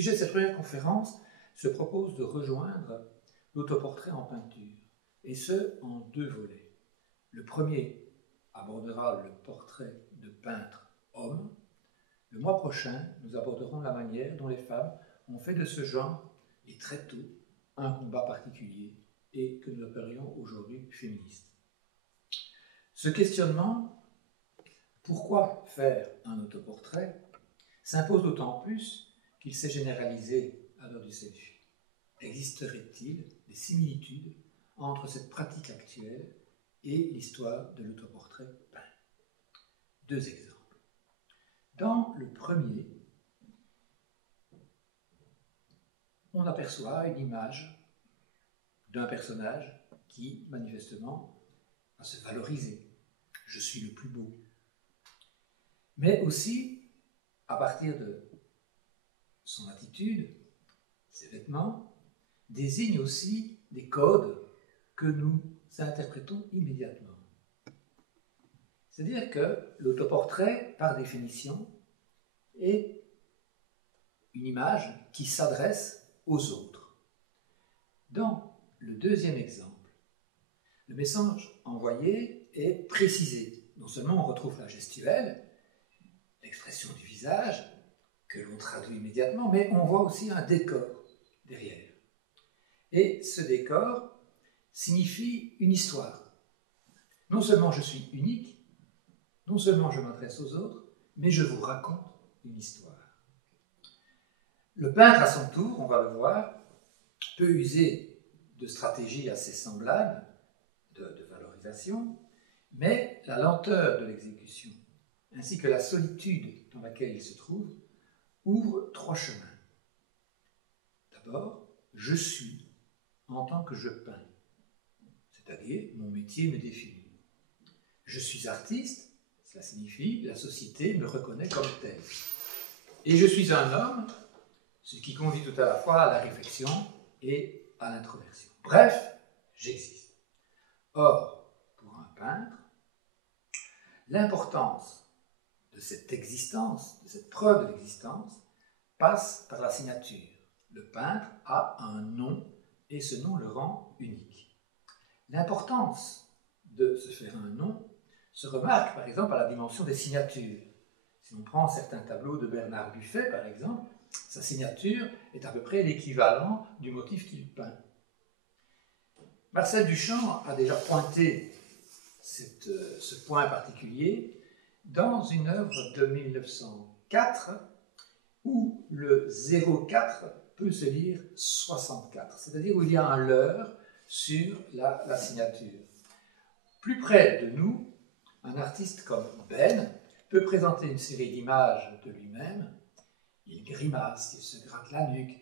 sujet de cette première conférence se propose de rejoindre l'autoportrait en peinture, et ce, en deux volets. Le premier abordera le portrait de peintre homme. Le mois prochain, nous aborderons la manière dont les femmes ont fait de ce genre, et très tôt, un combat particulier, et que nous appellerions aujourd'hui féministe. Ce questionnement, pourquoi faire un autoportrait, s'impose d'autant plus qu'il s'est généralisé à l'heure du selfie. Existerait-il des similitudes entre cette pratique actuelle et l'histoire de l'autoportrait peint? Deux exemples. Dans le premier, on aperçoit une image d'un personnage qui, manifestement, va se valoriser. Je suis le plus beau. Mais aussi, à partir de son attitude, ses vêtements, désigne aussi des codes que nous interprétons immédiatement. C'est-à-dire que l'autoportrait, par définition, est une image qui s'adresse aux autres. Dans le deuxième exemple, le message envoyé est précisé. Non seulement on retrouve la gestuelle, l'expression du visage, que l'on traduit immédiatement, mais on voit aussi un décor derrière. Et ce décor signifie une histoire. Non seulement je suis unique, non seulement je m'adresse aux autres, mais je vous raconte une histoire. Le peintre, à son tour, on va le voir, peut user de stratégies assez semblables de valorisation, mais la lenteur de l'exécution, ainsi que la solitude dans laquelle il se trouve, ouvre trois chemins. D'abord, je suis en tant que je peins, c'est-à-dire mon métier me définit. Je suis artiste, cela signifie la société me reconnaît comme tel. Et je suis un homme, ce qui conduit tout à la fois à la réflexion et à l'introversion. Bref, j'existe. Or, pour un peintre, l'importance de cette existence, de cette preuve de l'existence, passe par la signature. Le peintre a un nom et ce nom le rend unique. L'importance de se faire un nom se remarque par exemple à la dimension des signatures. Si on prend certains tableaux de Bernard Buffet par exemple, sa signature est à peu près l'équivalent du motif qu'il peint. Marcel Duchamp a déjà pointé ce point particulier dans une œuvre de 1904 où le 04 peut se lire 64, c'est-à-dire où il y a un leurre sur la signature. Plus près de nous, un artiste comme Ben peut présenter une série d'images de lui-même. Il grimace, il se gratte la nuque,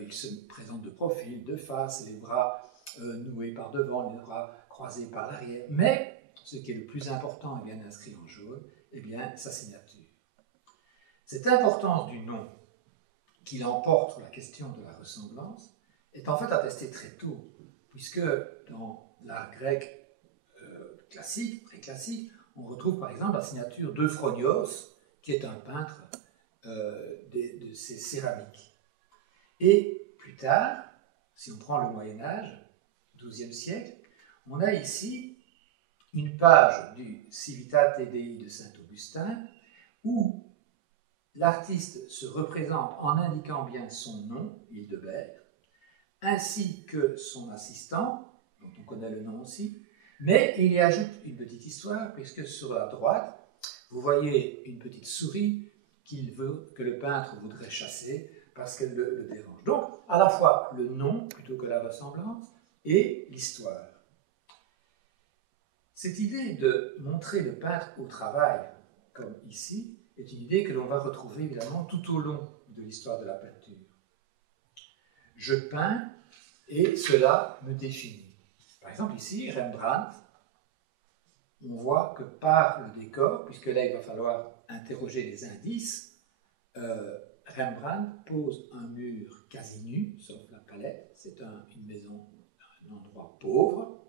il se présente de profil, de face, les bras noués par devant, les bras croisés par l'arrière. Mais, ce qui est le plus important et bien inscrit en jaune, eh bien, sa signature. Cette importance du nom qui l'emporte sur la question de la ressemblance est en fait attestée très tôt, puisque dans l'art grec classique, préclassique, on retrouve par exemple la signature d'Euphronios, qui est un peintre de ces céramiques. Et plus tard, si on prend le Moyen-Âge, XIIe siècle, on a ici une page du Civitate Dei de Saint-Augustin où l'artiste se représente en indiquant bien son nom, Hildebert, ainsi que son assistant, dont on connaît le nom aussi, mais il y ajoute une petite histoire, puisque sur la droite, vous voyez une petite souris que le peintre voudrait chasser parce qu'elle le dérange. Donc, à la fois le nom, plutôt que la ressemblance, et l'histoire. Cette idée de montrer le peintre au travail, comme ici, est une idée que l'on va retrouver évidemment tout au long de l'histoire de la peinture. Je peins et cela me définit. Par exemple ici, Rembrandt, on voit que par le décor, puisque là il va falloir interroger les indices, Rembrandt pose un mur quasi nu, sauf la palette, c'est une maison, un endroit pauvre.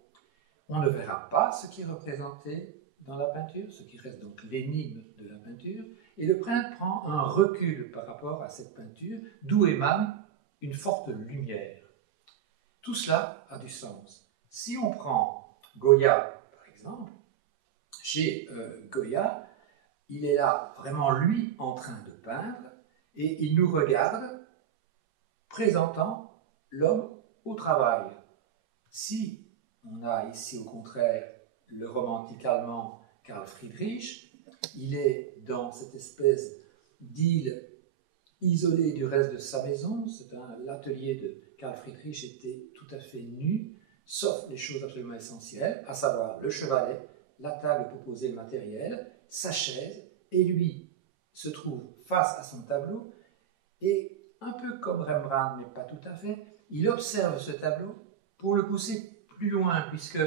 On ne verra pas ce qui est représenté dans la peinture, ce qui reste donc l'énigme de la peinture, et le peintre prend un recul par rapport à cette peinture, d'où émane une forte lumière. Tout cela a du sens. Si on prend Goya, par exemple, chez Goya, il est là vraiment lui en train de peindre, et il nous regarde présentant l'homme au travail. Si on a ici au contraire le romantique allemand Karl Friedrich, il est dans cette espèce d'île isolée du reste de sa maison. L'atelier de Karl Friedrich était tout à fait nu, sauf les choses absolument essentielles, à savoir le chevalet, la table pour poser le matériel, sa chaise, et lui se trouve face à son tableau, et un peu comme Rembrandt, mais pas tout à fait, il observe ce tableau pour le pousser plus loin, puisque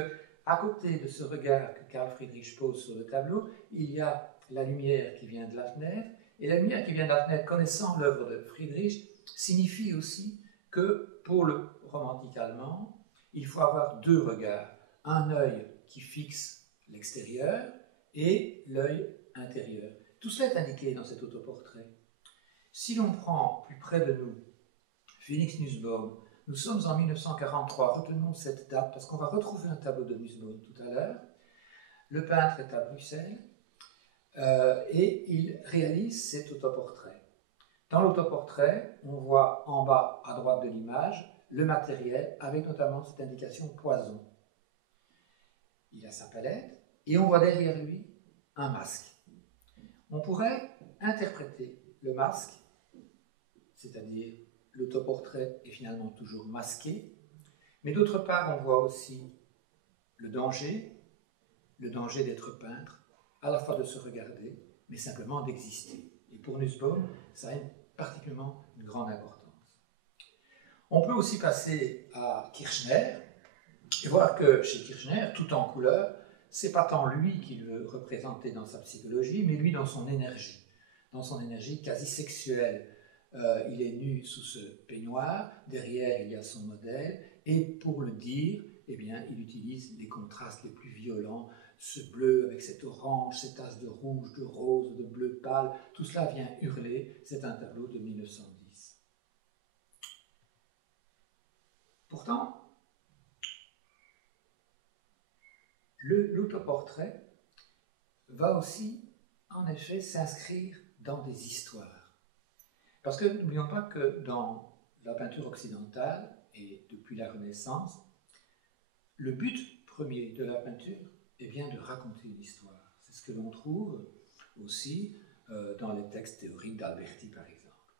à côté de ce regard que Karl Friedrich pose sur le tableau, il y a la lumière qui vient de la fenêtre, et la lumière qui vient de la fenêtre, connaissant l'œuvre de Friedrich, signifie aussi que pour le romantique allemand, il faut avoir deux regards, un œil qui fixe l'extérieur et l'œil intérieur. Tout cela est indiqué dans cet autoportrait. Si l'on prend plus près de nous Felix Nussbaum, nous sommes en 1943, retenons cette date parce qu'on va retrouver un tableau de Nussbaum tout à l'heure. Le peintre est à Bruxelles et il réalise cet autoportrait. Dans l'autoportrait, on voit en bas à droite de l'image le matériel avec notamment cette indication poison. Il a sa palette et on voit derrière lui un masque. On pourrait interpréter le masque, c'est-à-dire l'autoportrait est finalement toujours masqué, mais d'autre part on voit aussi le danger d'être peintre, à la fois de se regarder, mais simplement d'exister. Et pour Nussbaum, ça a particulièrement une grande importance. On peut aussi passer à Kirchner et voir que chez Kirchner, tout en couleur, c'est pas tant lui qui veut représenter dans sa psychologie, mais lui dans son énergie quasi sexuelle. Il est nu sous ce peignoir, derrière il y a son modèle, et pour le dire, eh bien, il utilise les contrastes les plus violents, ce bleu avec cet orange, ces taches de rouge, de rose, de bleu pâle, tout cela vient hurler, c'est un tableau de 1910. Pourtant, l'autoportrait va aussi, en effet, s'inscrire dans des histoires. Parce que n'oublions pas que dans la peinture occidentale, et depuis la Renaissance, le but premier de la peinture est bien de raconter une histoire. C'est ce que l'on trouve aussi dans les textes théoriques d'Alberti, par exemple.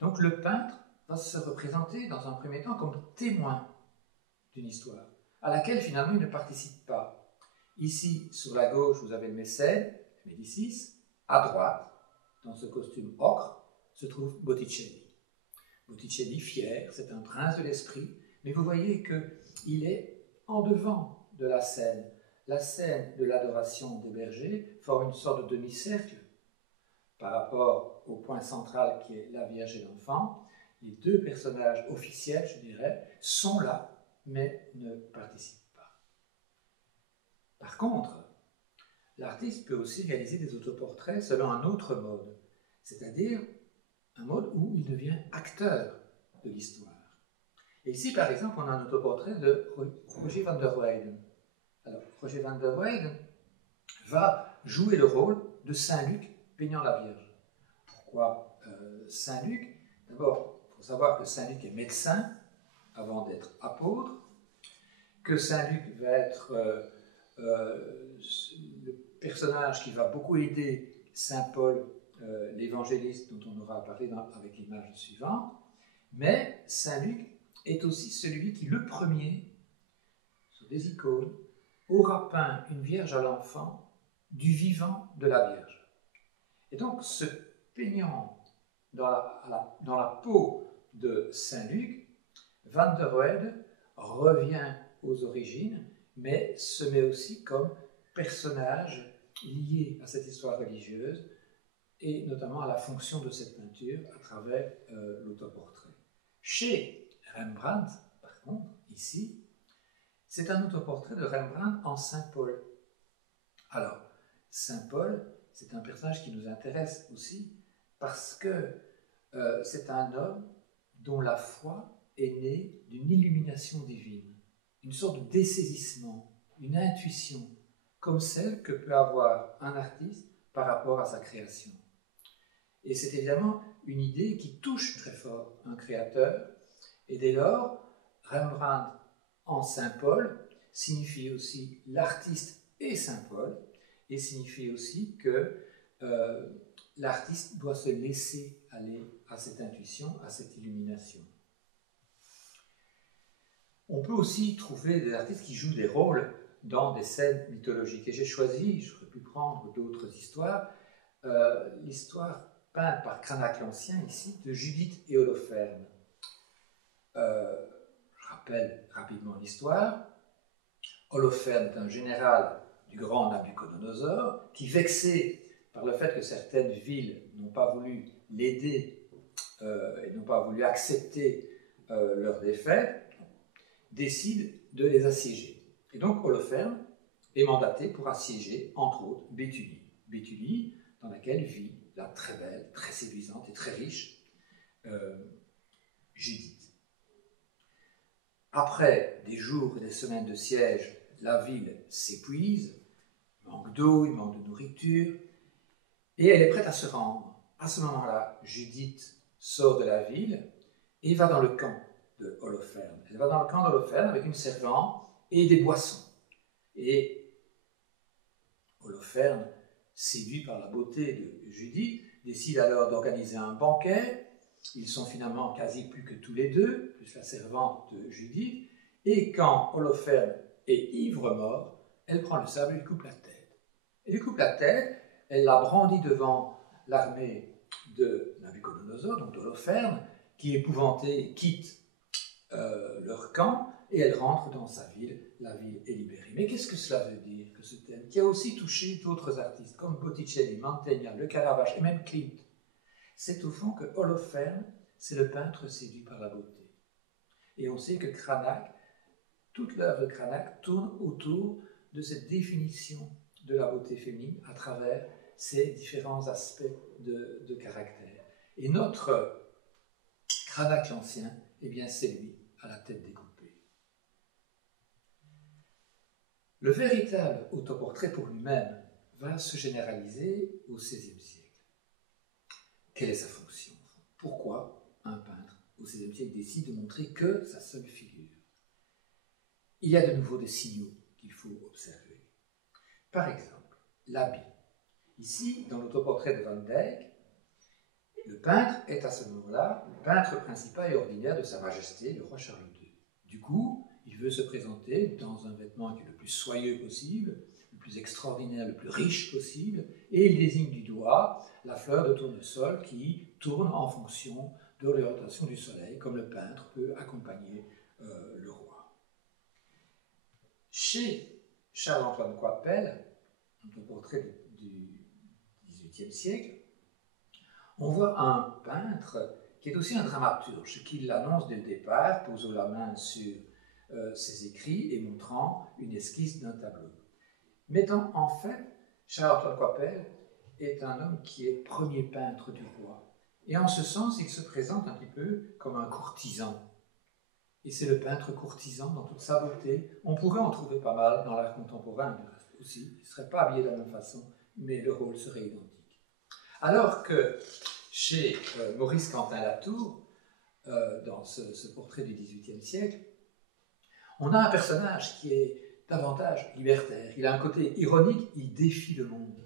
Donc le peintre va se représenter dans un premier temps comme témoin d'une histoire, à laquelle finalement il ne participe pas. Ici, sur la gauche, vous avez le mécène, Médicis. À droite, dans ce costume ocre, se trouve Botticelli. Botticelli, fier, c'est un prince de l'esprit, mais vous voyez qu'il est en devant de la scène. La scène de l'adoration des bergers forme une sorte de demi-cercle par rapport au point central qui est la Vierge et l'enfant. Les deux personnages officiels, je dirais, sont là, mais ne participent pas. Par contre, l'artiste peut aussi réaliser des autoportraits selon un autre mode, c'est-à-dire un mode où il devient acteur de l'histoire. Et ici, par exemple, on a un autoportrait de Roger van der Weyden. Alors, Roger van der Weyden va jouer le rôle de Saint-Luc peignant la Vierge. Pourquoi Saint-Luc? D'abord, il faut savoir que Saint-Luc est médecin avant d'être apôtre, que Saint-Luc va être le personnage qui va beaucoup aider Saint-Paul, l'évangéliste dont on aura parlé avec l'image suivante, mais Saint-Luc est aussi celui qui, le premier, sur des icônes, aura peint une Vierge à l'enfant du vivant de la Vierge. Et donc, ce peignant dans la peau de Saint-Luc, Van der Weyden revient aux origines, mais se met aussi comme personnage lié à cette histoire religieuse et notamment à la fonction de cette peinture à travers l'autoportrait. Chez Rembrandt, par contre, ici, c'est un autoportrait de Rembrandt en Saint-Paul. Alors, Saint Paul, c'est un personnage qui nous intéresse aussi parce que c'est un homme dont la foi est née d'une illumination divine, une sorte de dessaisissement, une intuition, comme celle que peut avoir un artiste par rapport à sa création. Et c'est évidemment une idée qui touche très fort un créateur, et dès lors, Rembrandt en Saint Paul signifie aussi l'artiste et Saint Paul, et signifie aussi que l'artiste doit se laisser aller à cette intuition, à cette illumination. On peut aussi trouver des artistes qui jouent des rôles dans des scènes mythologiques. Et j'ai choisi, j'aurais pu prendre d'autres histoires, l'histoire peinte par Cranach l'Ancien ici, de Judith et Holoferne. Je rappelle rapidement l'histoire. Holoferne est un général du grand Nabuchodonosor qui, vexé par le fait que certaines villes n'ont pas voulu l'aider et n'ont pas voulu accepter leur défaite, décide de les assiéger. Et donc Holoferne est mandaté pour assiéger, entre autres, Béthulie. Béthulie, dans laquelle vit la très belle, très séduisante et très riche Judith. Après des jours et des semaines de siège, la ville s'épuise, il manque d'eau, il manque de nourriture, et elle est prête à se rendre. À ce moment-là, Judith sort de la ville et va dans le camp de Holoferne. Elle va dans le camp d'Holoferne avec une servante et des boissons. Et Holoferne, séduit par la beauté de Judith, décide alors d'organiser un banquet. Ils sont finalement quasi plus que tous les deux, plus la servante de Judith. Et quand Holoferne est ivre-mort, elle prend le sabre et lui coupe la tête. Elle lui coupe la tête, elle la brandit devant l'armée de Nabuchodonosor, donc d'Holoferne, qui, épouvanté, quitte leur camp, et elle rentre dans sa ville, la ville est libérée. Mais qu'est-ce que cela veut dire, que ce thème, qui a aussi touché d'autres artistes, comme Botticelli, Mantegna, Le Caravage, et même Klimt, c'est au fond que Holoferne, c'est le peintre séduit par la beauté. Et on sait que Cranach, toute l'œuvre de Cranach tourne autour de cette définition de la beauté féminine à travers ces différents aspects de caractère. Et notre Cranach l'Ancien, eh bien c'est lui, à la tête découpée. Le véritable autoportrait pour lui-même va se généraliser au XVIe siècle. Quelle est sa fonction? Pourquoi un peintre au XVIe siècle décide de montrer que sa seule figure? Il y a de nouveau des signaux qu'il faut observer. Par exemple, l'habit. Ici, dans l'autoportrait de Van Dyck, le peintre est à ce moment-là le peintre principal et ordinaire de Sa Majesté, le roi Charles II. Du coup, il veut se présenter dans un vêtement qui est le plus soyeux possible, le plus extraordinaire, le plus riche possible, et il désigne du doigt la fleur de tournesol qui tourne en fonction de l'orientation du soleil, comme le peintre peut accompagner le roi. Chez Charles-Antoine Coipel, un portrait du XVIIIe siècle, on voit un peintre qui est aussi un dramaturge, ce qui l'annonce dès le départ, posant la main sur ses écrits et montrant une esquisse d'un tableau. Mais en fait, Charles-Antoine Coipel est un homme qui est premier peintre du roi. Et en ce sens, il se présente un petit peu comme un courtisan. Et c'est le peintre courtisan dans toute sa beauté. On pourrait en trouver pas mal dans l'art contemporain aussi. Il ne serait pas habillé de la même façon, mais le rôle serait identique. Alors que chez Maurice Quentin-Latour, dans ce portrait du XVIIIe siècle, on a un personnage qui est davantage libertaire. Il a un côté ironique, il défie le monde.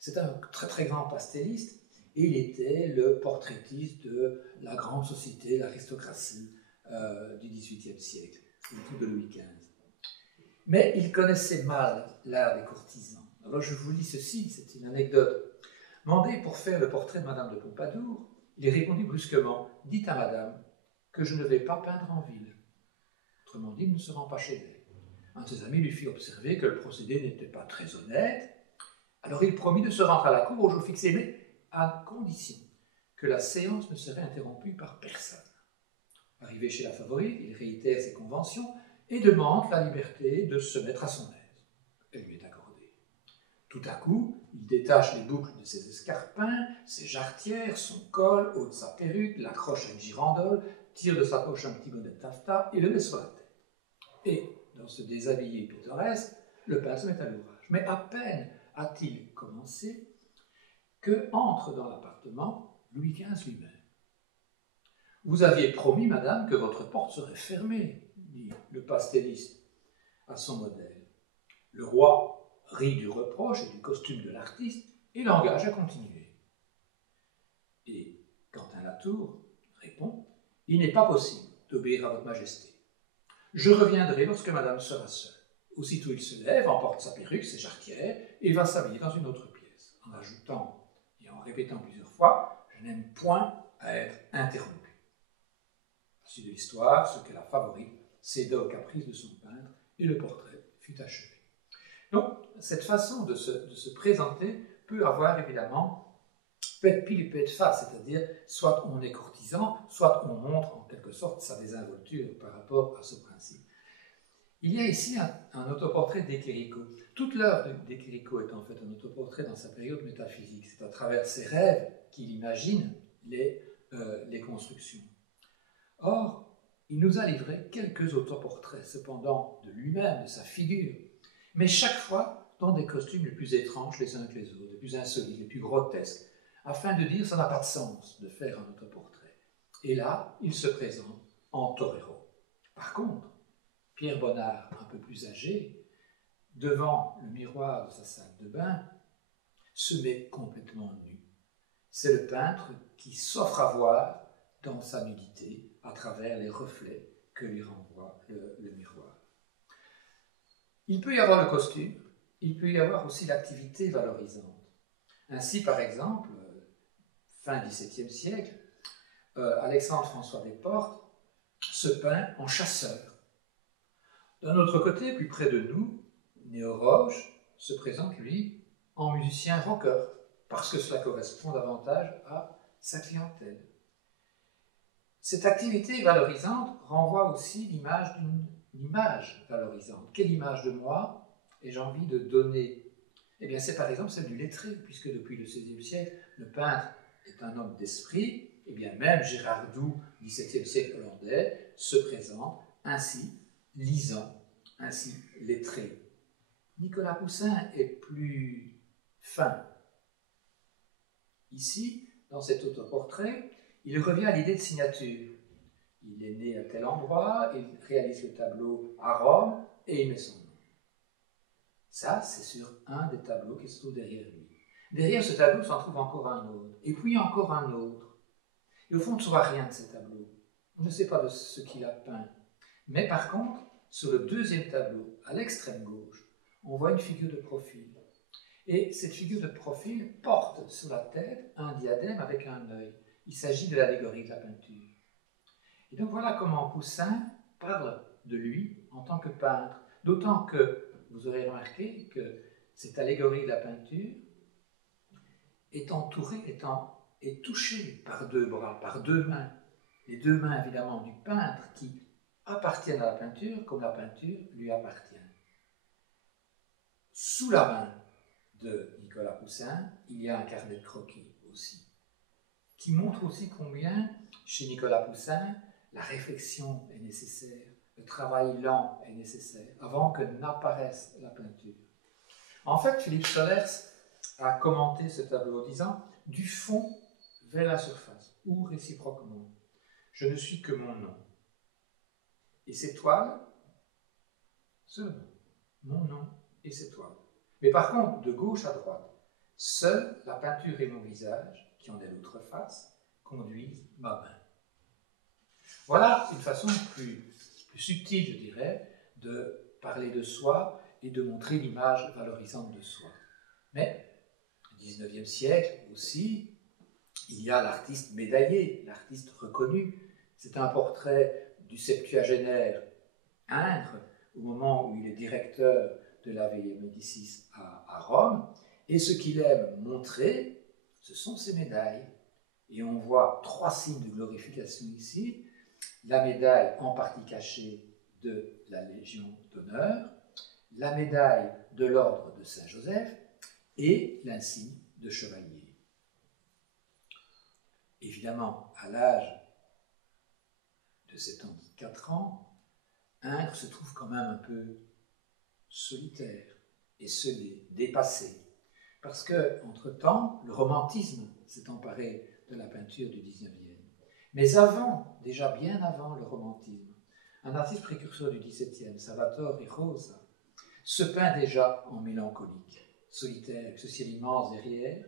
C'est un très très grand pastelliste et il était le portraitiste de la grande société, l'aristocratie du XVIIIe siècle, autour de Louis XV. Mais il connaissait mal l'art des courtisans. Alors je vous lis ceci, c'est une anecdote. Mandé pour faire le portrait de Madame de Pompadour, il répondit brusquement « Dites à Madame que je ne vais pas peindre en ville. » Autrement dit, il ne se rend pas chez elle. Un de ses amis lui fit observer que le procédé n'était pas très honnête. Alors il promit de se rendre à la cour au jour fixé, mais à condition que la séance ne serait interrompue par personne. Arrivé chez la favorite, il réitère ses conventions et demande la liberté de se mettre à son aise. Elle lui est accordée. Tout à coup, il détache les boucles de ses escarpins, ses jarretières, son col, ôte sa perruque, l'accroche à une girandole, tire de sa poche un petit bonnet de taffetas et le met sur la tête. Et, dans ce déshabillé pittoresque, le peintre se met à l'ouvrage. Mais à peine a-t-il commencé que entre dans l'appartement Louis XV lui-même. « Vous aviez promis, madame, que votre porte serait fermée, dit le pastelliste à son modèle. Le roi rit du reproche et du costume de l'artiste et l'engage à continuer. Et Quentin Latour répond « Il n'est pas possible d'obéir à votre majesté. Je reviendrai lorsque madame sera seule. » Aussitôt il se lève, emporte sa perruque, ses jarretières et va s'habiller dans une autre pièce, en ajoutant et en répétant plusieurs fois « Je n'aime point à être interrompu. » À la suite de l'histoire, ce que la favorite céda aux caprices de son peintre et le portrait fut achevé. Donc, cette façon de se présenter peut avoir évidemment, peut être pile et peut être face, c'est-à-dire soit on est courtisan, soit on montre en quelque sorte sa désinvolture par rapport à ce principe. Il y a ici un autoportrait d'Echérico. Toute l'œuvre d'Echérico est en fait un autoportrait dans sa période métaphysique. C'est à travers ses rêves qu'il imagine les constructions. Or, il nous a livré quelques autoportraits, cependant, de lui-même, de sa figure, mais chaque fois dans des costumes les plus étranges les uns que les autres, les plus insolites, les plus grotesques, afin de dire ça n'a pas de sens de faire un autoportrait. Et là, il se présente en torero. Par contre, Pierre Bonnard, un peu plus âgé, devant le miroir de sa salle de bain, se met complètement nu. C'est le peintre qui s'offre à voir dans sa nudité à travers les reflets que lui renvoie le miroir. Il peut y avoir le costume, il peut y avoir aussi l'activité valorisante. Ainsi, par exemple, fin XVIIe siècle, Alexandre François Desportes se peint en chasseur. D'un autre côté, plus près de nous, Néo Roche se présente, lui, en musicien rocker, parce que cela correspond davantage à sa clientèle. Cette activité valorisante renvoie aussi l'image d'une image valorisante. Quelle image de moi ai-je envie de donner? Eh bien, c'est par exemple celle du lettré, puisque depuis le XVIe siècle, le peintre est un homme d'esprit, et bien même Gérard Doux, XVIIe siècle hollandais, se présente ainsi, lisant, ainsi lettré. Nicolas Poussin est plus fin. Ici, dans cet autoportrait, il revient à l'idée de signature. Il est né à tel endroit, il réalise le tableau à Rome et il met son nom. Ça, c'est sur un des tableaux qui se trouve derrière lui. Derrière ce tableau s'en trouve encore un autre, et puis encore un autre. Et au fond, on ne saura rien de ces tableaux. On ne sait pas de ce qu'il a peint. Mais par contre, sur le deuxième tableau, à l'extrême gauche, on voit une figure de profil. Et cette figure de profil porte sur la tête un diadème avec un œil. Il s'agit de l'allégorie de la peinture. Et donc voilà comment Poussin parle de lui en tant que peintre. D'autant que vous aurez remarqué que cette allégorie de la peinture est entourée, est touchée par deux bras, par deux mains. Les deux mains évidemment du peintre qui appartiennent à la peinture comme la peinture lui appartient. Sous la main de Nicolas Poussin, il y a un carnet de croquis aussi, qui montre aussi combien, chez Nicolas Poussin, la réflexion est nécessaire, le travail lent est nécessaire, avant que n'apparaisse la peinture. En fait, Philippe Solers a commenté ce tableau en disant « Du fond vers la surface, ou réciproquement, je ne suis que mon nom. Et ces toiles, seulement, mon nom et ces toiles. Mais par contre, de gauche à droite, seule la peinture et mon visage, qui en est l'autre face, conduisent ma main. » Voilà une façon plus subtile, je dirais, de parler de soi et de montrer l'image valorisante de soi. Mais, au XIXe siècle aussi, il y a l'artiste médaillé, l'artiste reconnu. C'est un portrait du septuagénaire Ingres, au moment où il est directeur de la Via Médicis à Rome. Et ce qu'il aime montrer, ce sont ses médailles. Et on voit trois signes de glorification ici. La médaille en partie cachée de la Légion d'honneur, la médaille de l'ordre de Saint-Joseph et l'insigne de chevalier. Évidemment, à l'âge de 74 ans, Ingres se trouve quand même un peu solitaire, esselé, dépassé, parce que, entre-temps, le romantisme s'est emparé de la peinture du XIXe. Mais avant, déjà bien avant le romantisme, un artiste précurseur du XVIIe, Salvatore Rosa, se peint déjà en mélancolique, solitaire, avec ce ciel immense derrière,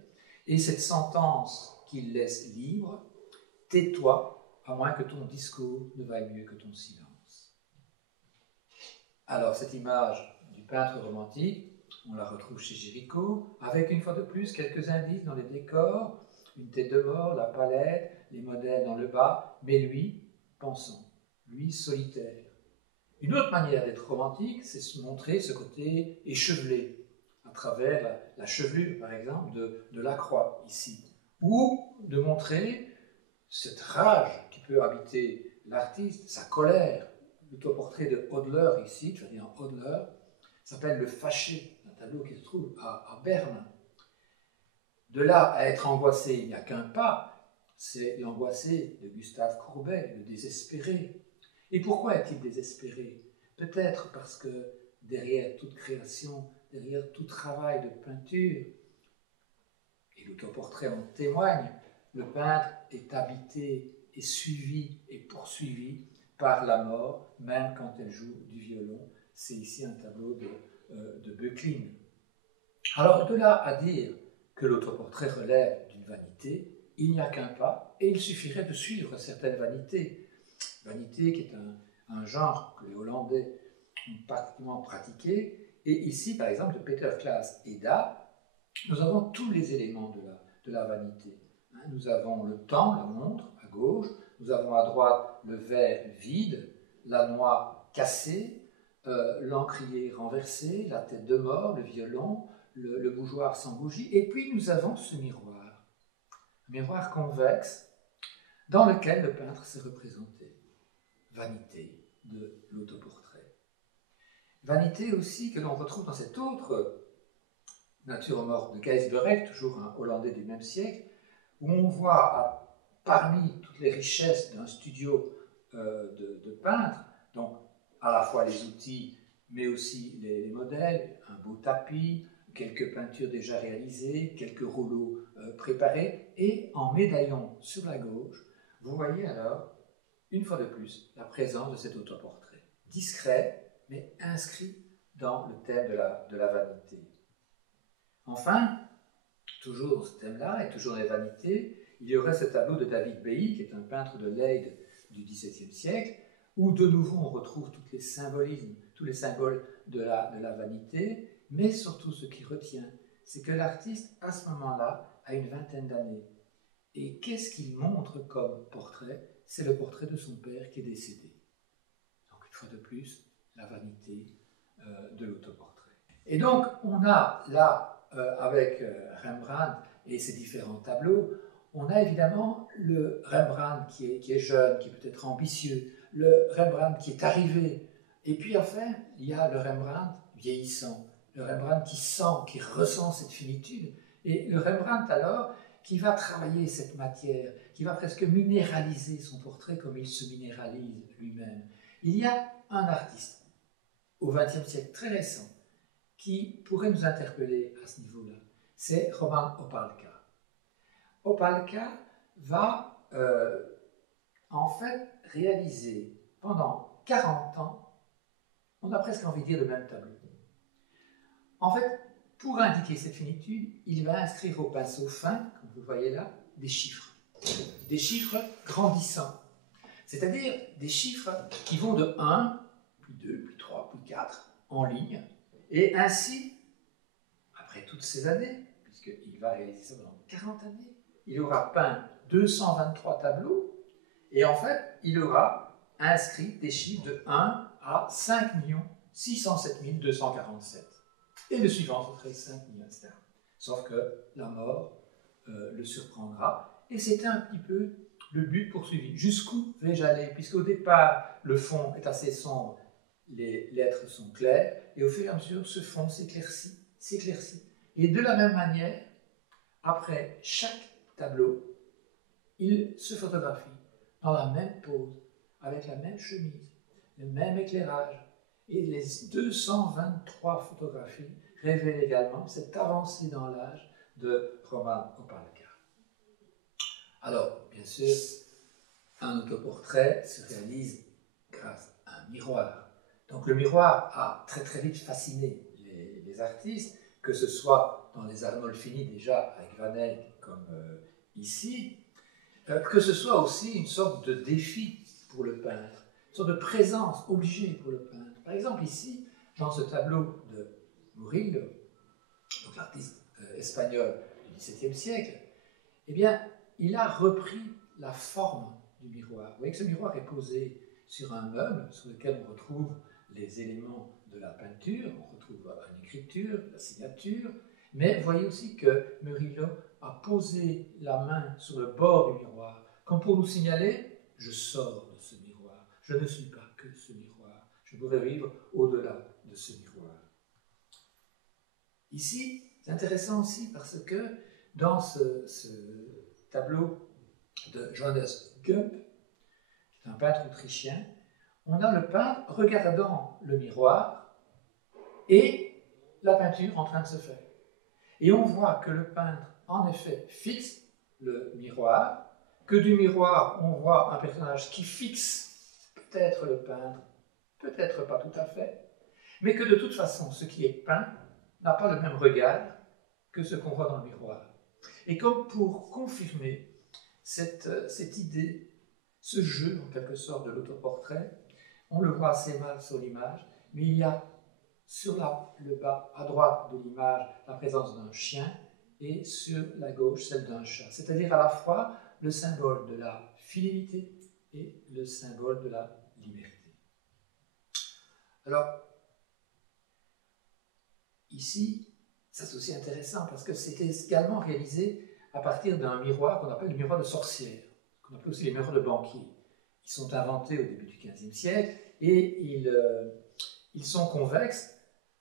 et cette sentence qu'il laisse libre: tais-toi, à moins que ton discours ne vaille mieux que ton silence. Alors, cette image du peintre romantique, on la retrouve chez Géricault, avec une fois de plus quelques indices dans les décors, une tête de mort, la palette, les modèles dans le bas, mais lui, pensant, lui, solitaire. Une autre manière d'être romantique, c'est se montrer ce côté échevelé, à travers la chevelure, par exemple, de la croix, ici, ou de montrer cette rage qui peut habiter l'artiste, sa colère. L'autoportrait de Hodler, ici, je veux dire Hodler, s'appelle Le Fâché, un tableau qui se trouve à Berne. De là à être angoissé, il n'y a qu'un pas, c'est l'angoissé de Gustave Courbet, le désespéré. Et pourquoi est-il désespéré? Peut-être parce que derrière toute création, derrière tout travail de peinture, et l'autoportrait en témoigne, le peintre est habité, est suivi et poursuivi par la mort, même quand elle joue du violon. C'est ici un tableau de Böcklin. Alors, de là à dire que l'autoportrait relève d'une vanité, il n'y a qu'un pas, et il suffirait de suivre certaines vanités. Vanité qui est un genre que les Hollandais ont particulièrement pratiqué, et ici, par exemple, de Peter Klaas Eda, nous avons tous les éléments de la vanité. Nous avons le temps, la montre, à gauche, nous avons à droite le verre vide, la noix cassée, l'encrier renversé, la tête de mort, le violon, le bougeoir sans bougie, et puis nous avons ce miroir, un miroir convexe dans lequel le peintre s'est représenté. Vanité de l'autoportrait. Vanité aussi que l'on retrouve dans cette autre nature morte de Gijsbert, toujours un Hollandais du même siècle, où on voit parmi toutes les richesses d'un studio de peintre, donc à la fois les outils, mais aussi les modèles, un beau tapis, quelques peintures déjà réalisées, quelques rouleaux préparés, et en médaillon sur la gauche, vous voyez alors, une fois de plus, la présence de cet autoportrait, discret, mais inscrit dans le thème de la vanité. Enfin, toujours dans ce thème-là, et toujours dans les vanités, il y aurait ce tableau de David Bey, qui est un peintre de Leyde du XVIIe siècle, où de nouveau on retrouve tous les symbolismes, tous les symboles de la vanité, mais surtout ce qui retient, c'est que l'artiste, à ce moment-là, a une vingtaine d'années. Et qu'est-ce qu'il montre comme portrait? C'est le portrait de son père qui est décédé. Donc, une fois de plus, la vanité de l'autoportrait. Et donc, on a là, avec Rembrandt et ses différents tableaux, on a évidemment le Rembrandt qui est jeune, qui est peut-être ambitieux, le Rembrandt qui est arrivé, et puis enfin, il y a le Rembrandt vieillissant, le Rembrandt qui sent, qui ressent cette finitude, et le Rembrandt alors qui va travailler cette matière, qui va presque minéraliser son portrait comme il se minéralise lui-même. Il y a un artiste au XXe siècle très récent qui pourrait nous interpeller à ce niveau-là, c'est Roman Opalka. Opalka va en fait réaliser pendant 40 ans, on a presque envie de dire le même tableau. En fait, pour indiquer cette finitude, il va inscrire au pinceau fin, comme vous le voyez là, des chiffres grandissants, c'est-à-dire des chiffres qui vont de 1, puis 2, puis 3, puis 4, en ligne, et ainsi, après toutes ces années, puisqu'il va réaliser ça pendant 40 années, il aura peint 223 tableaux, et en fait, il aura inscrit des chiffres de 1 à 5 607 247. Et le suivant, ce serait 5 millions, etc. Sauf que la mort le surprendra, et c'est un petit peu le but poursuivi. Jusqu'où vais-je aller? Puisqu'au départ, le fond est assez sombre, les lettres sont claires, et au fur et à mesure, ce fond s'éclaircit, Et de la même manière, après chaque tableau, il se photographie dans la même pose, avec la même chemise, le même éclairage. Et les 223 photographies révèlent également cette avancée dans l'âge de Roman Opalka. Alors, bien sûr, un autoportrait se réalise grâce à un miroir. Donc le miroir a très très vite fasciné les artistes, que ce soit dans les Arnolfini déjà avec Van Eyck comme ici, que ce soit aussi une sorte de défi pour le peintre, une sorte de présence obligée pour le peintre. Par exemple ici, dans ce tableau de Murillo, donc l'artiste espagnol du XVIIe siècle, eh bien, il a repris la forme du miroir. Vous voyez que ce miroir est posé sur un meuble sur lequel on retrouve les éléments de la peinture, on retrouve une écriture, la signature, mais vous voyez aussi que Murillo a posé la main sur le bord du miroir, comme pour nous signaler « je sors de ce miroir, je ne suis pas que ce miroir, je pourrais vivre au-delà de ce miroir ». Ici, c'est intéressant aussi parce que dans ce tableau de Johannes Gump, qui est un peintre autrichien, on a le peintre regardant le miroir et la peinture en train de se faire. Et on voit que le peintre, en effet, fixe le miroir, que du miroir, on voit un personnage qui fixe peut-être le peintre, peut-être pas tout à fait, mais que de toute façon, ce qui est peint n'a pas le même regard que ce qu'on voit dans le miroir. Et comme pour confirmer cette idée, ce jeu en quelque sorte de l'autoportrait, on le voit assez mal sur l'image, mais il y a sur le bas à droite de l'image la présence d'un chien et sur la gauche celle d'un chat, c'est-à-dire à la fois le symbole de la fidélité et le symbole de la liberté. Alors, ici, ça c'est aussi intéressant parce que c'était également réalisé à partir d'un miroir qu'on appelle le miroir de sorcière, qu'on appelle aussi les miroirs de banquier. Ils sont inventés au début du XVe siècle et ils sont convexes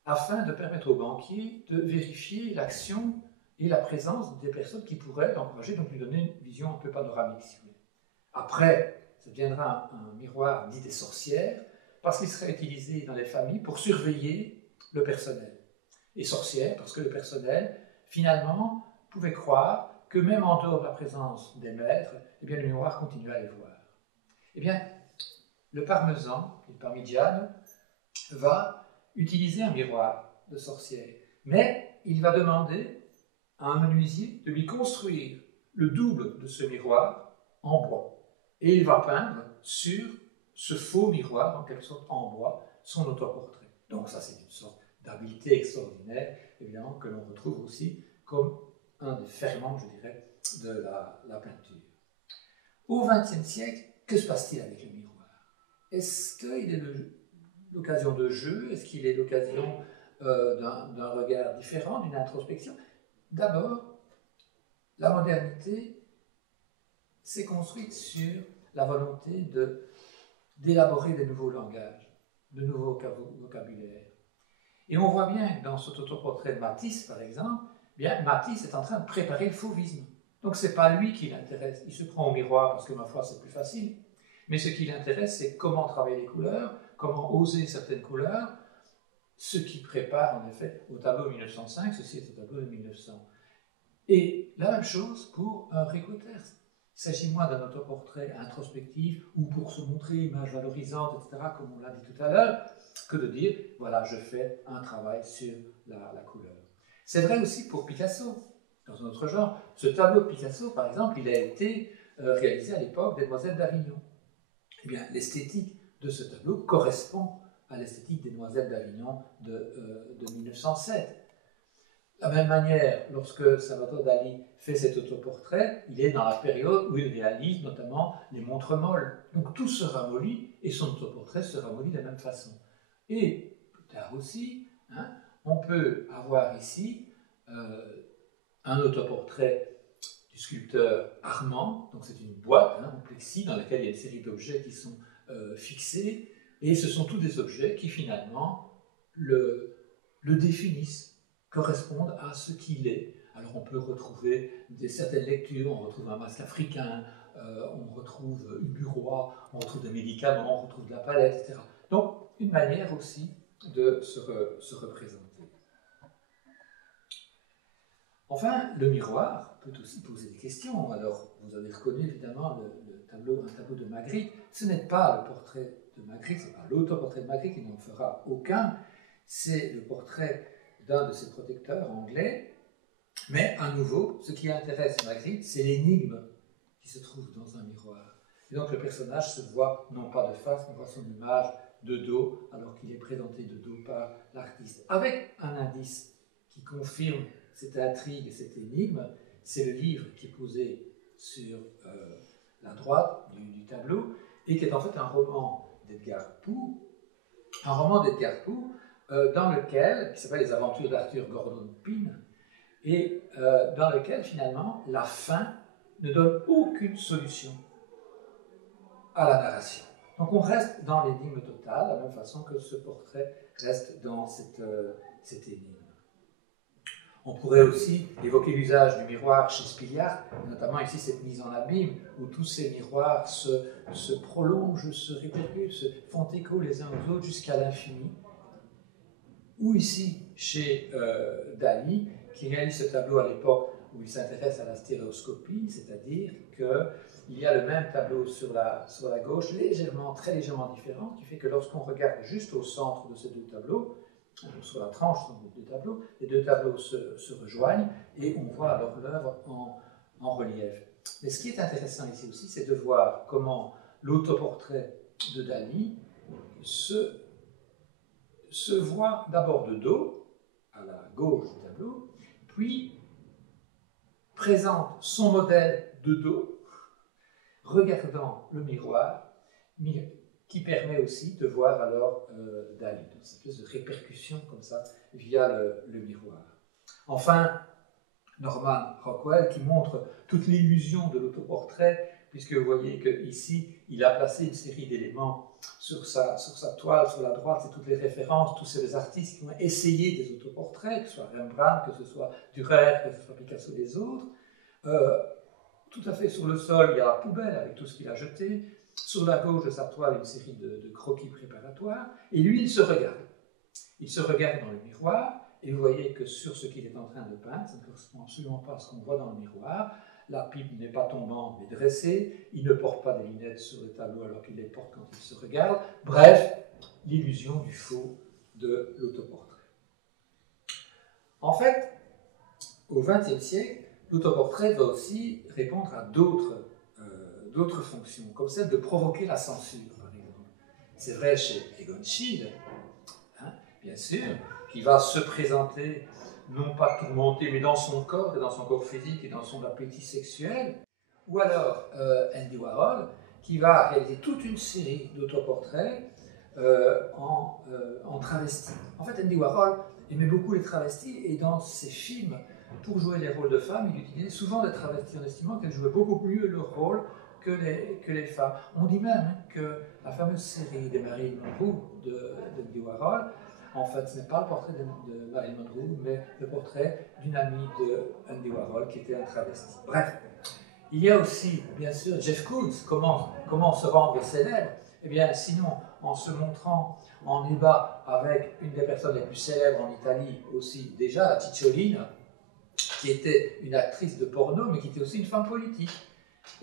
afin de permettre aux banquiers de vérifier l'action et la présence des personnes qui pourraient l'encourager, donc lui donner une vision un peu panoramique, si vous voulez. Après, ça deviendra un miroir dit des sorcières, parce qu'il serait utilisé dans les familles pour surveiller le personnel. Et sorcières, parce que le personnel, finalement, pouvait croire que même en dehors de la présence des maîtres, eh bien, le miroir continuait à les voir. Eh bien, le Parmesan, le Parmigiano, va utiliser un miroir de sorcière, mais il va demander à un menuisier de lui construire le double de ce miroir en bois. Et il va peindre sur ce faux miroir, en quelque sorte en bois, son autoportrait. Donc ça, c'est une sorte d'habileté extraordinaire, évidemment, que l'on retrouve aussi comme un des ferments, je dirais, de la peinture. Au XXe siècle, que se passe-t-il avec le miroir? Est-ce qu'il est l'occasion de jeu? Est-ce qu'il est l'occasion d'un regard différent, d'une introspection? D'abord, la modernité s'est construite sur la volonté d'élaborer de nouveaux langages, de nouveaux vocabulaires. Et on voit bien que dans cet autoportrait de Matisse, par exemple, bien, Matisse est en train de préparer le fauvisme. Donc ce n'est pas lui qui l'intéresse. Il se prend au miroir parce que, ma foi, c'est plus facile. Mais ce qui l'intéresse, c'est comment travailler les couleurs, comment oser certaines couleurs, ce qui prépare en effet au tableau 1905, ceci est au tableau de 1900. Et la même chose pour Henri Couters. Il s'agit moins d'un autoportrait introspectif ou pour se montrer image valorisante, etc., comme on l'a dit tout à l'heure, que de dire, voilà, je fais un travail sur la couleur. C'est vrai aussi pour Picasso, dans un autre genre. Ce tableau de Picasso, par exemple, il a été réalisé à l'époque des Demoiselles d'Avignon. Eh bien, l'esthétique de ce tableau correspond à l'esthétique des Demoiselles d'Avignon de 1907. De la même manière, lorsque Salvador Dali fait cet autoportrait, il est dans la période où il réalise notamment les montres molles. Donc tout se ramollit et son autoportrait se ramollit de la même façon. Et plus tard aussi, on peut avoir ici un autoportrait du sculpteur Armand. Donc c'est une boîte en plexi dans laquelle il y a une série d'objets qui sont fixés, et ce sont tous des objets qui finalement le définissent. correspondent à ce qu'il est. Alors on peut retrouver certaines lectures, on retrouve un masque africain, on retrouve une bureau, on retrouve des médicaments, on retrouve de la palette, etc. Donc une manière aussi de se représenter. Enfin, le miroir peut aussi poser des questions. Alors, vous avez reconnu évidemment un tableau de Magritte. Ce n'est pas le portrait de Magritte, ce n'est pas l'autoportrait de Magritte, il n'en fera aucun. C'est le portrait d'un de ses protecteurs anglais. Mais à nouveau, ce qui intéresse Magritte, c'est l'énigme qui se trouve dans un miroir. Et donc le personnage se voit non pas de face, mais voit son image de dos, alors qu'il est présenté de dos par l'artiste. Avec un indice qui confirme cette intrigue et cette énigme, c'est le livre qui est posé sur la droite du tableau, et qui est en fait un roman d'Edgar Poe, dans lequel, qui s'appelle Les Aventures d'Arthur Gordon Pym, et dans lequel finalement la fin ne donne aucune solution à la narration. Donc on reste dans l'énigme totale, de la même façon que ce portrait reste dans cette énigme. On pourrait aussi évoquer l'usage du miroir chez Spiliart, notamment ici cette mise en abîme, où tous ces miroirs se prolongent, se répercutent, se font écho les uns aux autres jusqu'à l'infini. Ou ici chez Dali, qui réalise ce tableau à l'époque où il s'intéresse à la stéréoscopie, c'est-à-dire qu'il y a le même tableau sur la gauche, très légèrement différent, qui fait que lorsqu'on regarde juste au centre de ces deux tableaux, sur la tranche des deux tableaux, les deux tableaux se rejoignent et on voit alors l'œuvre en relief. Mais ce qui est intéressant ici aussi, c'est de voir comment l'autoportrait de Dali se voit d'abord de dos, à la gauche du tableau, puis présente son modèle de dos, regardant le miroir, qui permet aussi de voir alors Dali, dans cette espèce de répercussion comme ça, via le miroir. Enfin, Norman Rockwell, qui montre toute l'illusion de l'autoportrait, puisque vous voyez qu'ici, il a placé une série d'éléments sur sa toile, sur la droite, c'est toutes les références, tous ces artistes qui ont essayé des autoportraits, que ce soit Rembrandt, que ce soit Dürer, que ce soit Picasso, les autres. Tout à fait sur le sol, il y a la poubelle avec tout ce qu'il a jeté. Sur la gauche de sa toile, une série de croquis préparatoires. Et lui, il se regarde. Il se regarde dans le miroir, et vous voyez que sur ce qu'il est en train de peindre, ça ne correspond absolument pas à ce qu'on voit dans le miroir. La pipe n'est pas tombante, mais dressée. Il ne porte pas des lunettes sur le tableau alors qu'il les porte quand il se regarde. Bref, l'illusion du faux de l'autoportrait. En fait, au XXe siècle, l'autoportrait va aussi répondre à d'autres fonctions, comme celle de provoquer la censure, par exemple. C'est vrai chez Egon Schiele, bien sûr, qui va se présenter, non pas tourmenté, mais dans son corps physique et dans son appétit sexuel. Ou alors Andy Warhol, qui va réaliser toute une série d'autoportraits en travestis. En fait, Andy Warhol aimait beaucoup les travestis, et dans ses films, pour jouer les rôles de femmes, il utilisait souvent des travestis en estimant qu'elles jouaient beaucoup mieux leur rôle que les femmes. On dit même que la fameuse série des Marilyn Monroe d'Andy Warhol, en fait, ce n'est pas le portrait de Marilyn Monroe, mais le portrait d'une amie de Andy Warhol qui était un travesti. Bref, il y a aussi, bien sûr, Jeff Koons. Comment se rendre célèbre? Eh bien, sinon, en se montrant en débat avec une des personnes les plus célèbres en Italie aussi, déjà, la Cicciolina, qui était une actrice de porno, mais qui était aussi une femme politique.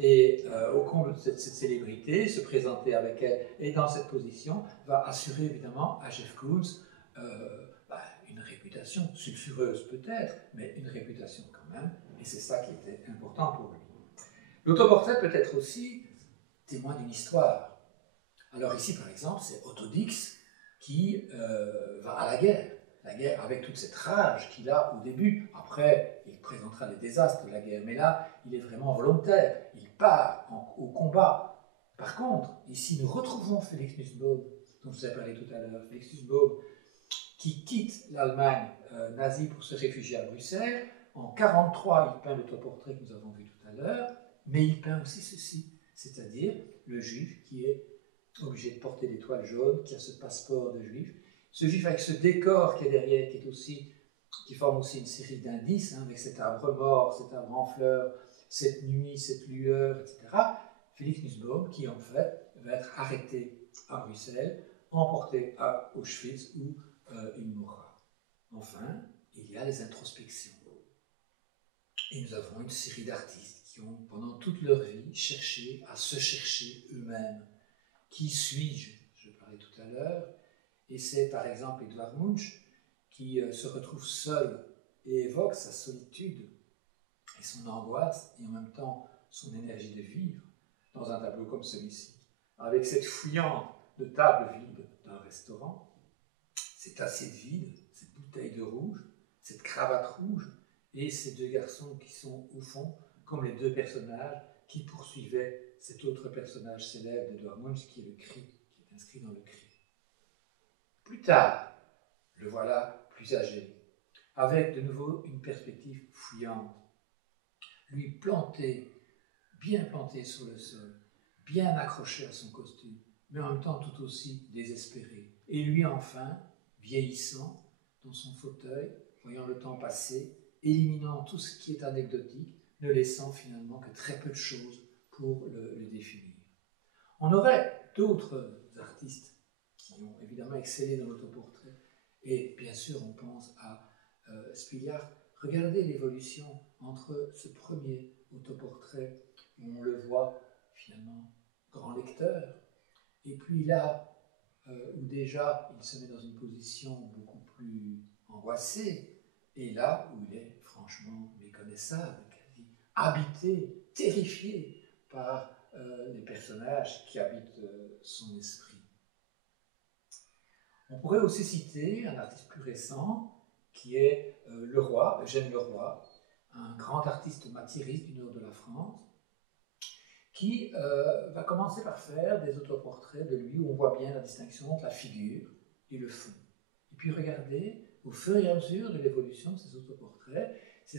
Et au comble de cette célébrité, se présenter avec elle et dans cette position va assurer évidemment à Jeff Koons une réputation sulfureuse peut-être, mais une réputation quand même, et c'est ça qui était important pour lui. L'autoportrait peut être aussi témoin d'une histoire. Alors ici par exemple, c'est Otto Dix qui va à la guerre avec toute cette rage qu'il a au début. Après, il présentera les désastres de la guerre, mais là, il est vraiment volontaire. Il part au combat. Par contre, ici, nous retrouvons Félix Nussbaum, dont je vous ai parlé tout à l'heure. Félix Nussbaum, qui quitte l'Allemagne nazie pour se réfugier à Bruxelles. En 1943, il peint l'autoportrait que nous avons vu tout à l'heure, mais il peint aussi ceci, c'est-à-dire le juif qui est obligé de porter des toiles jaunes, qui a ce passeport de juif. Ce juif avec ce décor qui est derrière, qui est aussi qui forme aussi une série d'indices, hein, avec cet arbre mort, cet arbre en fleurs, cette nuit, cette lueur, etc. Félix Nussbaum, qui en fait va être arrêté à Bruxelles, emporté à Auschwitz où il mourra. Enfin, il y a les introspections. Et nous avons une série d'artistes qui ont, pendant toute leur vie, cherché à se chercher eux-mêmes. Qui suis-je? Je parlais tout à l'heure. Et c'est par exemple Edvard Munch qui se retrouve seul et évoque sa solitude et son angoisse et en même temps son énergie de vivre dans un tableau comme celui-ci, avec cette fouillante de table vide d'un restaurant, cette assiette vide, cette bouteille de rouge, cette cravate rouge et ces deux garçons qui sont au fond comme les deux personnages qui poursuivaient cet autre personnage célèbre d'Edvard Munch qui est le cri, qui est inscrit dans le cri. Plus tard, le voilà plus âgé, avec de nouveau une perspective fouillante. Lui bien planté sur le sol, bien accroché à son costume, mais en même temps tout aussi désespéré. Et lui enfin, vieillissant, dans son fauteuil, voyant le temps passer, éliminant tout ce qui est anecdotique, ne laissant finalement que très peu de choses pour le définir. On aurait d'autres artistes qui ont évidemment excellé dans l'autoportrait, et bien sûr on pense à Spiliart. Regardez l'évolution entre ce premier autoportrait où on le voit finalement grand lecteur, et puis là où déjà il se met dans une position beaucoup plus angoissée, et là où il est franchement méconnaissable, quasi habité, terrifié par les personnages qui habitent son esprit. On pourrait aussi citer un artiste plus récent qui est Leroy, Eugène Leroy, un grand artiste matiériste du nord de la France, qui va commencer par faire des autoportraits de lui où on voit bien la distinction entre la figure et le fond. Et puis regardez, au fur et à mesure de l'évolution de ces autoportraits se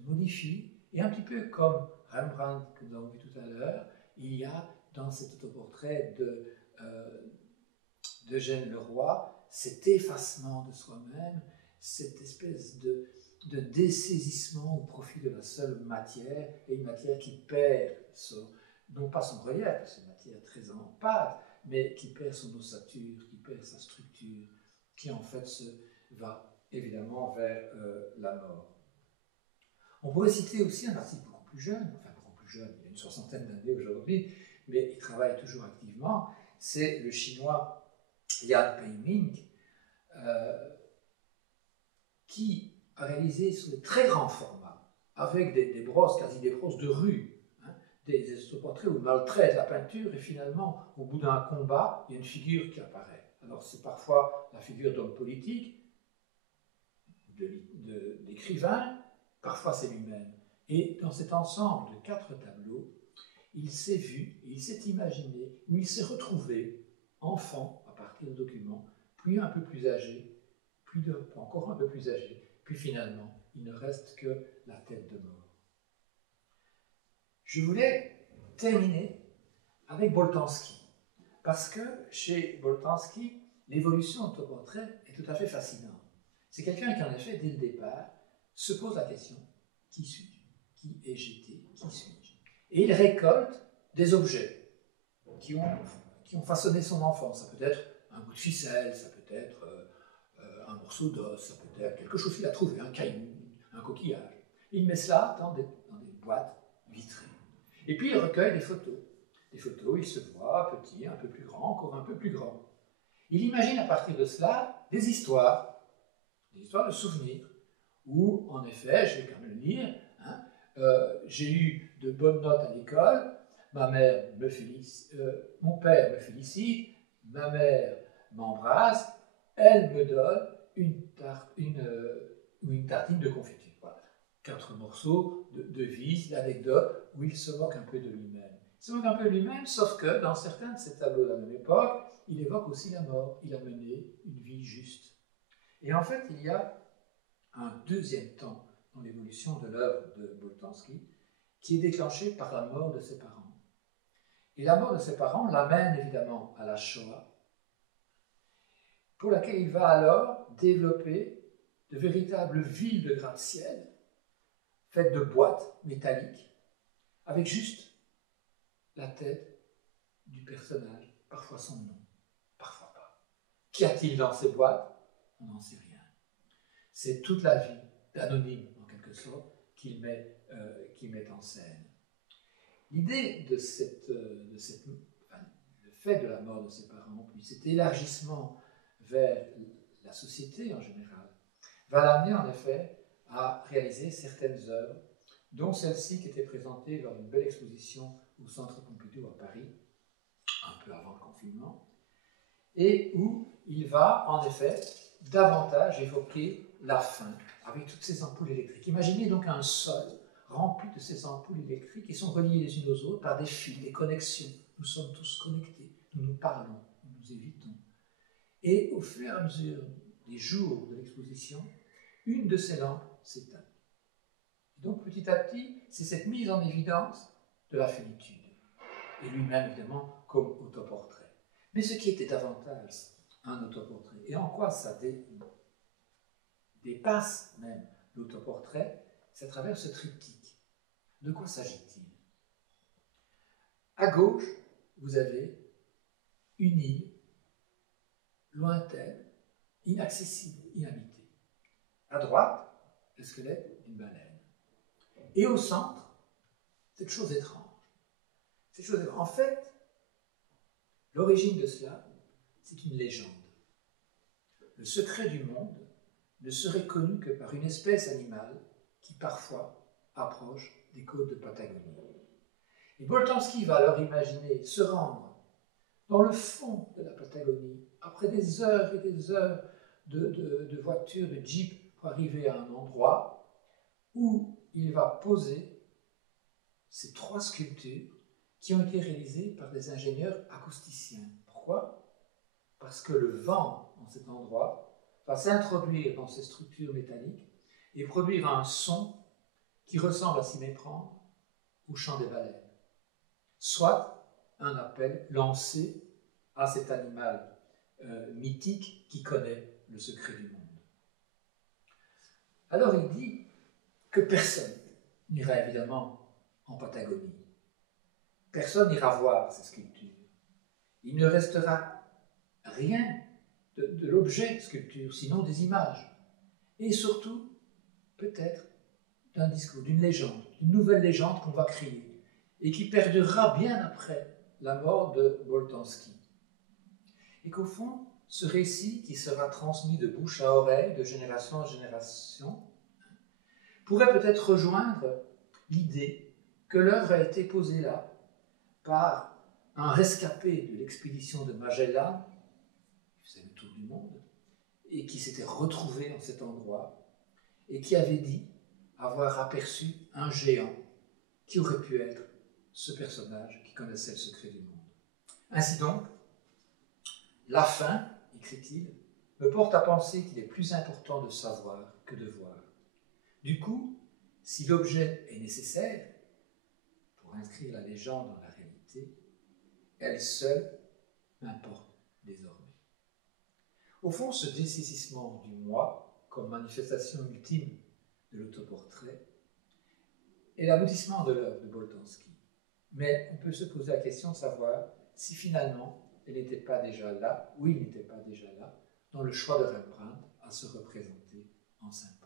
modifient, et un petit peu comme Rembrandt que nous avons vu tout à l'heure, il y a dans cet autoportrait d'Eugène Leroy cet effacement de soi-même, cette espèce de dessaisissement au profit de la seule matière, et une matière qui perd non pas son relief, c'est une matière très en pâte, mais qui perd son ossature, qui perd sa structure, qui en fait va évidemment vers la mort. On pourrait citer aussi un artiste beaucoup plus jeune, il a une soixantaine d'années aujourd'hui, mais il travaille toujours activement, c'est le chinois Yan Peiming, qui a réalisé sur des très grands formats, avec des brosses, quasi des brosses de rue, hein, des autoportraits où on maltraite la peinture, et finalement, au bout d'un combat, il y a une figure qui apparaît. Alors c'est parfois la figure d'homme politique, d'écrivain, parfois c'est lui-même. Et dans cet ensemble de 4 tableaux, il s'est vu, il s'est imaginé, ou il s'est retrouvé, enfant, à partir de documents, puis un peu plus âgé, encore un peu plus âgé, puis finalement, il ne reste que la tête de mort. Je voulais terminer avec Boltanski, parce que chez Boltanski, l'évolution de autoportrait est tout à fait fascinante. C'est quelqu'un qui, en effet, dès le départ, se pose la question « Qui suis-je ? Qui ai-je été ? Qui suis-je » Et il récolte des objets qui ont façonné son enfance. Ça peut être un bout de ficelle, ça peut être un morceau d'os, ça peut être quelque chose qu'il a trouvé, un caillou, un coquillage. Il met cela dans des boîtes vitrées. Et puis il recueille des photos. Des photos, il se voit petit, un peu plus grand, encore un peu plus grand. Il imagine à partir de cela des histoires de souvenirs, où, en effet, je vais quand même le lire, hein, j'ai eu de bonnes notes à l'école, mon père me félicite, ma mère m'embrasse, elle me donne une tartine de confiture. Voilà. 4 morceaux de vis, d'anecdotes, où il se moque un peu de lui-même. Il se moque un peu de lui-même, sauf que dans certains de ces tableaux de la même époque, il évoque aussi la mort. Il a mené une vie juste. Et en fait, il y a un deuxième temps dans l'évolution de l'œuvre de Boltanski, qui est déclenché par la mort de ses parents. Et la mort de ses parents l'amène évidemment à la Shoah, pour laquelle il va alors développer de véritables villes de gratte-ciel, faites de boîtes métalliques, avec juste la tête du personnage, parfois son nom, parfois pas. Qu'y a-t-il dans ces boîtes? On n'en sait rien. C'est toute la vie d'anonyme, en quelque sorte, qu'il met en scène. L'idée de le fait de la mort de ses parents, puis cet élargissement vers la société en général, va l'amener en effet à réaliser certaines œuvres, dont celle-ci qui était présentée lors d'une belle exposition au Centre Pompidou à Paris, un peu avant le confinement, et où il va en effet davantage évoquer la fin avec toutes ces ampoules électriques. Imaginez donc un sol rempli de ces ampoules électriques qui sont reliées les unes aux autres par des fils, des connexions. Nous sommes tous connectés, nous nous parlons, nous nous évitons. Et au fur et à mesure des jours de l'exposition, une de ces lampes s'éteint. Donc petit à petit, c'est cette mise en évidence de la finitude. Et lui-même, évidemment, comme autoportrait. Mais ce qui était davantage un autoportrait, et en quoi ça dépasse même l'autoportrait, c'est à travers ce triptyque. De quoi s'agit-il? À gauche, vous avez une île lointaine, inaccessible, inhabitée. À droite, le squelette d'une baleine. Et au centre, cette chose étrange. En fait, l'origine de cela, c'est une légende. Le secret du monde ne serait connu que par une espèce animale qui parfois approche des côtes de Patagonie. Et Boltanski va alors imaginer se rendre dans le fond de la Patagonie, après des heures et des heures de voitures, de jeep, pour arriver à un endroit où il va poser ces 3 sculptures qui ont été réalisées par des ingénieurs acousticiens. Pourquoi? Parce que le vent, en cet endroit, va s'introduire dans ces structures métalliques et produire un son qui ressemble à s'y méprendre au chant des baleines. Soit un appel lancé à cet animal mythique qui connaît le secret du monde. Alors il dit que personne n'ira évidemment en Patagonie. Personne n'ira voir ces sculptures. Il ne restera rien de l'objet de sculpture, sinon des images. Et surtout, peut-être, d'un discours, d'une légende, une nouvelle légende qu'on va créer et qui perdurera bien après la mort de Boltanski. Et qu'au fond, ce récit qui sera transmis de bouche à oreille, de génération en génération, pourrait peut-être rejoindre l'idée que l'œuvre a été posée là par un rescapé de l'expédition de Magellan, qui faisait le tour du monde, et qui s'était retrouvé en cet endroit, et qui avait dit avoir aperçu un géant qui aurait pu être ce personnage qui connaissait le secret du monde. Ainsi donc, la fin, écrit-il, me porte à penser qu'il est plus important de savoir que de voir. Du coup, si l'objet est nécessaire pour inscrire la légende dans la réalité, elle seule m'importe désormais. Au fond, ce dessaisissement du moi, comme manifestation ultime de l'autoportrait, est l'aboutissement de l'œuvre de Boltanski. Mais on peut se poser la question de savoir si finalement elle n'était pas déjà là, ou il n'était pas déjà là, dans le choix de Rembrandt à se représenter en synthèse.